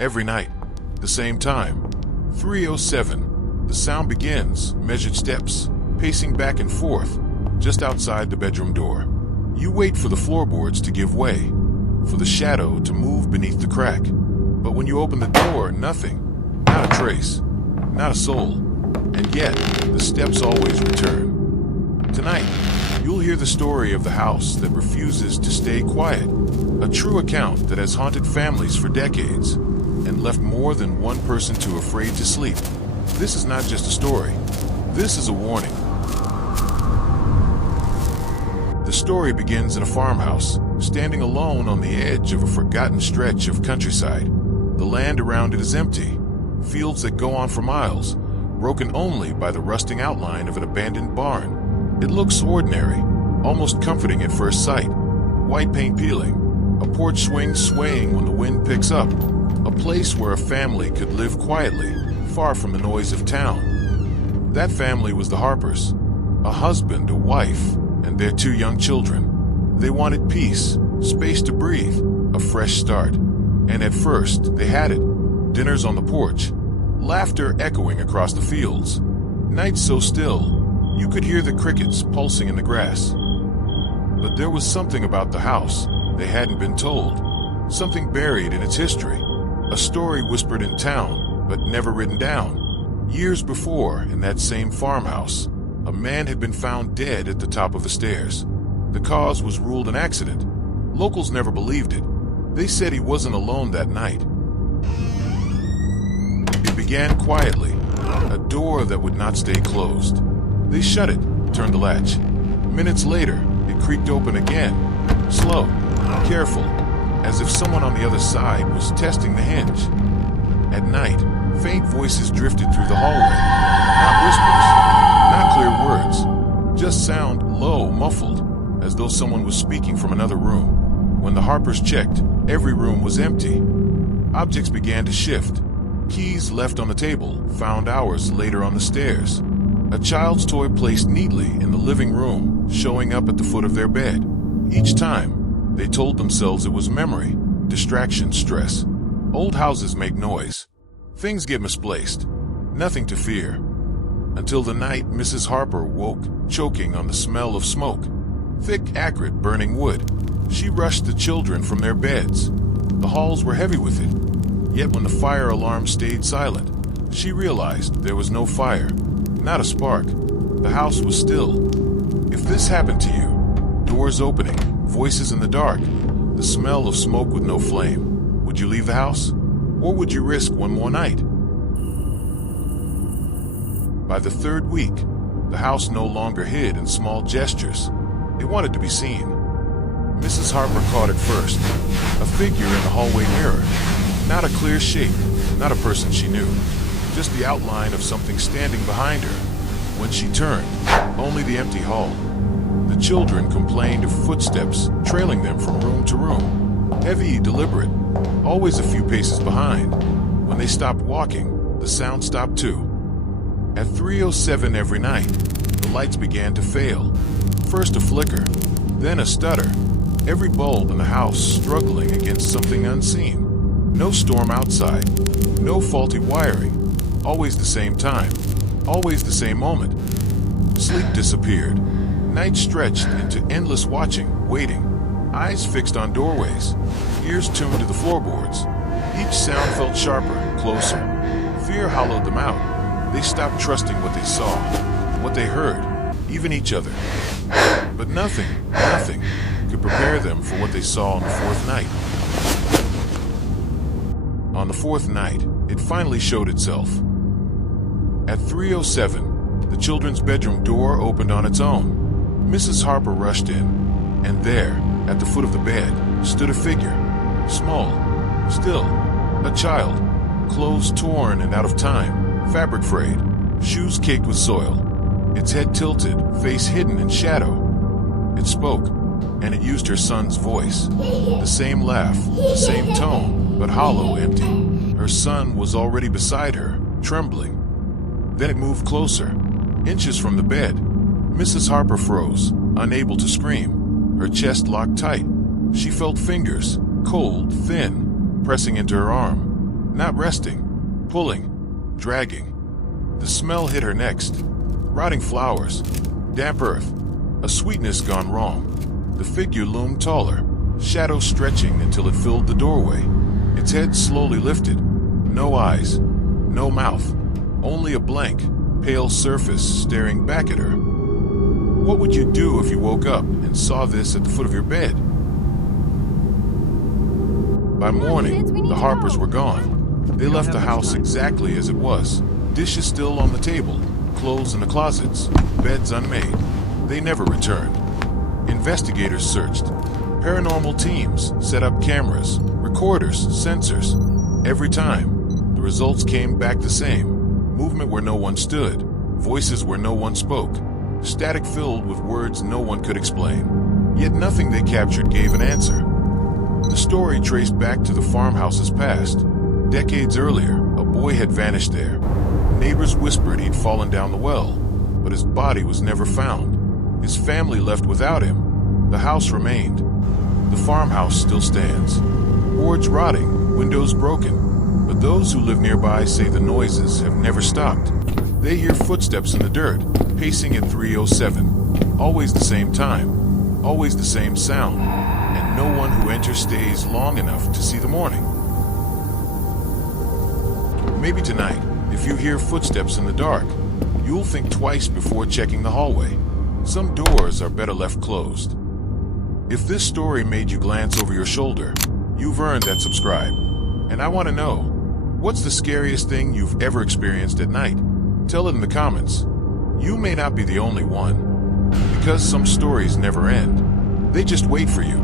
every night. The same time. 3:07. The sound begins, measured steps, pacing back and forth, just outside the bedroom door. You wait for the floorboards to give way, for the shadow to move beneath the crack. But when you open the door, nothing. Not a trace. Not a soul. And yet, the steps always return. Tonight, you'll hear the story of the house that refuses to stay quiet. A true account that has haunted families for decades and left more than one person too afraid to sleep. This is not just a story. This is a warning. The story begins in a farmhouse, standing alone on the edge of a forgotten stretch of countryside. The land around it is empty, fields that go on for miles, broken only by the rusting outline of an abandoned barn. It looks ordinary, almost comforting at first sight. White paint peeling, a porch swing swaying when the wind picks up. A place where a family could live quietly, far from the noise of town. That family was the Harpers. A husband, a wife, and their 2 young children. They wanted peace, space to breathe, a fresh start. And at first, they had it. Dinners on the porch, laughter echoing across the fields. Nights so still, you could hear the crickets pulsing in the grass. But there was something about the house they hadn't been told, something buried in its history, a story whispered in town but never written down. Years before, in that same farmhouse, a man had been found dead at the top of the stairs. The cause was ruled an accident. Locals never believed it. They said he wasn't alone that night. It began quietly, a door that would not stay closed. They shut it, turned the latch. Minutes later, it creaked open again, slow, careful, as if someone on the other side was testing the hinge. At night, faint voices drifted through the hallway. Not whispers, not clear words, just sound low, muffled, as though someone was speaking from another room. When the Harpers checked, every room was empty. Objects began to shift. Keys left on the table, found hours later on the stairs. A child's toy placed neatly in the living room, showing up at the foot of their bed. Each time, they told themselves it was memory, distraction, stress. Old houses make noise. Things get misplaced. Nothing to fear. Until the night Mrs. Harper woke, choking on the smell of smoke. Thick, acrid, burning wood. She rushed the children from their beds. The halls were heavy with it. Yet when the fire alarm stayed silent, she realized there was no fire, not a spark. The house was still. If this happened to you, doors opening, voices in the dark, the smell of smoke with no flame, would you leave the house? Or would you risk one more night? By the 3rd week, the house no longer hid in small gestures. It wanted to be seen. Mrs. Harper caught it first. A figure in the hallway mirror. Not a clear shape, not a person she knew. Just the outline of something standing behind her. When she turned, only the empty hall. The children complained of footsteps trailing them from room to room. Heavy, deliberate, always a few paces behind. When they stopped walking, the sound stopped too. At 3:07 every night, the lights began to fail. First a flicker, then a stutter. Every bulb in the house struggling against something unseen. No storm outside, no faulty wiring. Always the same time, always the same moment. Sleep disappeared. Night stretched into endless watching, waiting. Eyes fixed on doorways, ears tuned to the floorboards. Each sound felt sharper, closer. Fear hollowed them out. They stopped trusting what they saw, what they heard, even each other. But nothing could prepare them for what they saw on the 4th night. On the 4th night, it finally showed itself. At 3:07, the children's bedroom door opened on its own. Mrs. Harper rushed in, and there, at the foot of the bed, stood a figure. Small, still, a child. Clothes torn and out of time, fabric frayed, shoes caked with soil. Its head tilted, face hidden in shadow. It spoke, and it used her son's voice. The same laugh, the same tone, but hollow, empty. Her son was already beside her, trembling. Then it moved closer, inches from the bed. Mrs. Harper froze, unable to scream. Her chest locked tight. She felt fingers, cold, thin, pressing into her arm. not resting, pulling, dragging. The smell hit her next. Rotting flowers, damp earth, a sweetness gone wrong. The figure loomed taller, shadow stretching until it filled the doorway. Its head slowly lifted. No eyes, no mouth, only a blank, pale surface staring back at her. What would you do if you woke up and saw this at the foot of your bed? By morning, the Harpers were gone. They left the house exactly as it was. Dishes still on the table, clothes in the closets, beds unmade. They never returned. Investigators searched. Paranormal teams set up cameras, recorders, sensors. Every time, the results came back the same. Movement where no one stood, voices where no one spoke, static filled with words no one could explain. Yet nothing they captured gave an answer. The story traced back to the farmhouse's past. Decades earlier, a boy had vanished there. Neighbors whispered he'd fallen down the well, but his body was never found. His family left without him. The house remained. The farmhouse still stands. Boards rotting, windows broken. But those who live nearby say the noises have never stopped. They hear footsteps in the dirt, pacing at 3:07. Always the same time, always the same sound. And no one who enters stays long enough to see the morning. Maybe tonight, if you hear footsteps in the dark, you'll think twice before checking the hallway. Some doors are better left closed. If this story made you glance over your shoulder, you've earned that subscribe. And I want to know, what's the scariest thing you've ever experienced at night? Tell it in the comments. You may not be the only one, because some stories never end. They just wait for you.